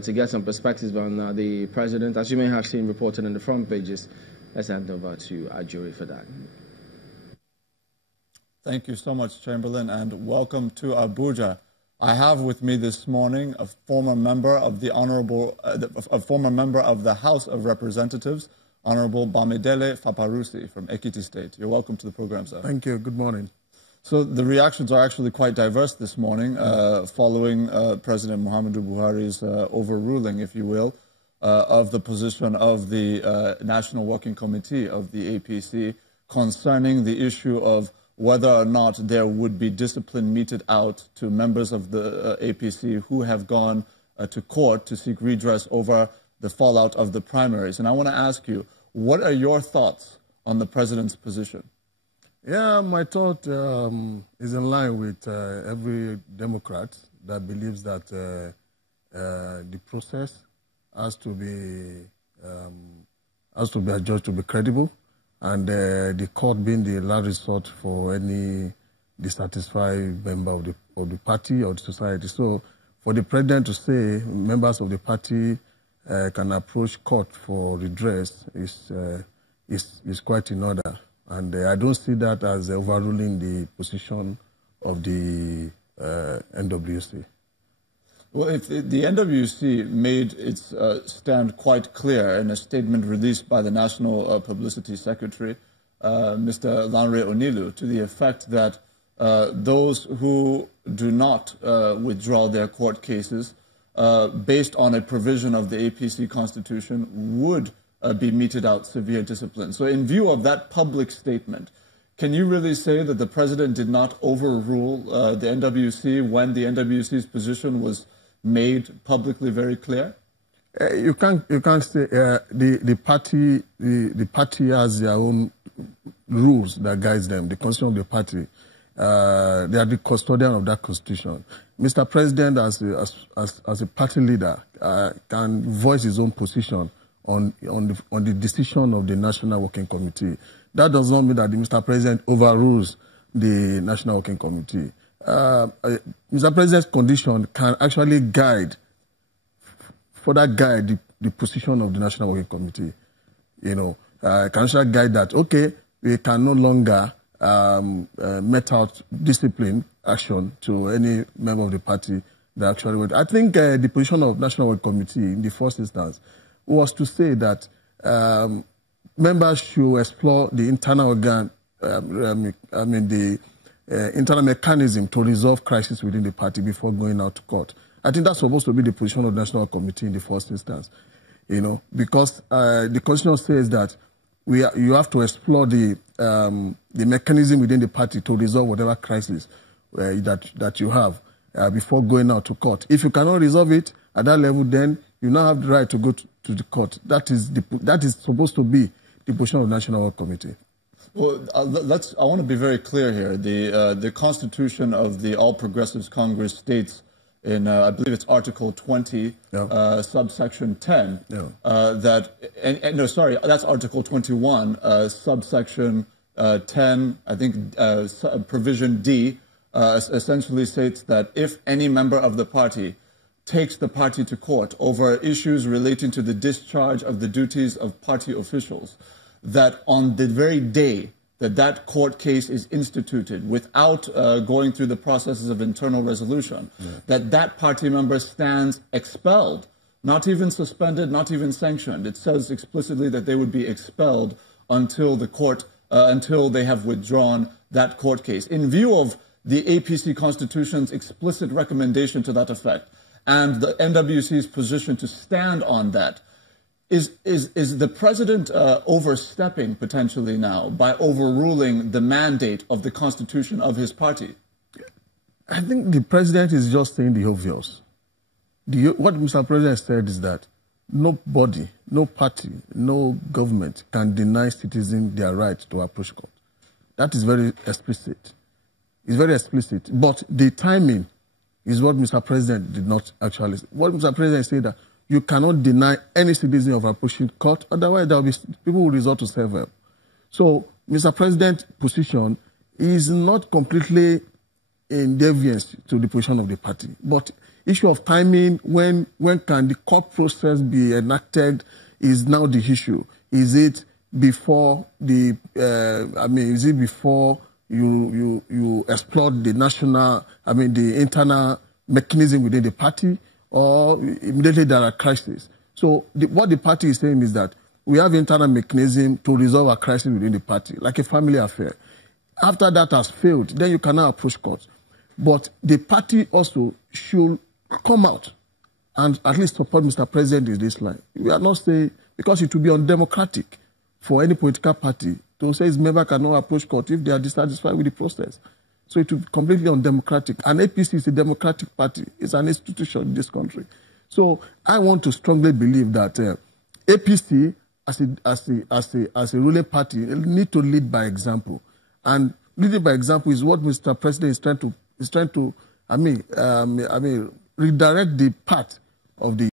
to get some perspectives on the president. As you may have seen reported on the front pages, let's hand over to our jury for that. Thank you so much, Chamberlain, and welcome to Abuja. I have with me this morning a former member of the House of Representatives, Honorable Bamidele Faparusi from Ekiti State. You're welcome to the program, sir. Thank you. Good morning. So the reactions are actually quite diverse this morning, following President Muhammadu Buhari's overruling, if you will, of the position of the National Working Committee of the APC concerning the issue of whether or not there would be discipline meted out to members of the APC who have gone to court to seek redress over the fallout of the primaries. And I want to ask you, what are your thoughts on the president's position? Yeah, my thought is in line with every Democrat that believes that the process has to be adjudged to be credible, and the court being the last resort for any dissatisfied member of the party or the society. So for the president to say members of the party can approach court for redress is quite in order. And I don't see that as overruling the position of the NWC. Well, if the NWC made its stand quite clear in a statement released by the National Publicity Secretary, Mr. Lanre Onilu, to the effect that those who do not withdraw their court cases based on a provision of the APC Constitution would be meted out severe discipline. So in view of that public statement, can you really say that the president did not overrule the NWC when the NWC's position was made publicly very clear? You can't say the party has their own rules that guides them. The constitution of the party, they are the custodian of that constitution. Mr. President, as a party leader, can voice his own position on the decision of the National Working Committee. That does not mean that the Mr. President overrules the National Working Committee. Mr. President's condition can actually further guide the position of the National Working Committee. You know, can actually guide that, okay, we can no longer met out discipline action to any member of the party that actually went. I think the position of National Working Committee in the first instance was to say that members should explore the internal organ, the internal mechanism to resolve crisis within the party before going out to court. I think that's supposed to be the position of the National Committee in the first instance, you know, because the Constitution says that you have to explore the mechanism within the party to resolve whatever crisis that you have before going out to court. If you cannot resolve it at that level, then you now have the right to go to the court. That is supposed to be the position of the National Work Committee. Well, I want to be very clear here. The Constitution of the All Progressives Congress states in, I believe it's Article 20, subsection 10, that's Article 21, subsection 10, I think provision D, essentially states that if any member of the party takes the party to court over issues relating to the discharge of the duties of party officials, that on the very day that court case is instituted without going through the processes of internal resolution, that party member stands expelled, not even suspended, not even sanctioned. It says explicitly that they would be expelled until the court, until they have withdrawn that court case. In view of the APC Constitution's explicit recommendation to that effect, and the NWC's position to stand on that, is the president overstepping potentially now by overruling the mandate of the constitution of his party? I think the president is just saying the obvious. What Mr. President said is that nobody, no party, no government can deny citizens their right to approach court. That is very explicit. It's very explicit. But the timing is what Mr. President did not actually say. What Mr. President said that you cannot deny any citizen of approaching court, otherwise there will be people who resort to self-help. So Mr. President's position is not completely in deviance to the position of the party, but issue of timing, when can the court process be enacted, is now the issue. Is it before the? Is it before you exploit the national? The internal mechanism within the party, or immediately there are crises. So what the party is saying is that we have internal mechanism to resolve a crisis within the party, like a family affair. After that has failed, then you cannot approach court. But the party also should come out and at least support Mr. President in this line. We are not saying, because it will be undemocratic for any political party to say its member cannot approach court if they are dissatisfied with the process. So it will be completely undemocratic. And APC is a democratic party. It's an institution in this country. So I want to strongly believe that APC, as a ruling party, need to lead by example. And leading by example is what Mr. President is trying to redirect the path of the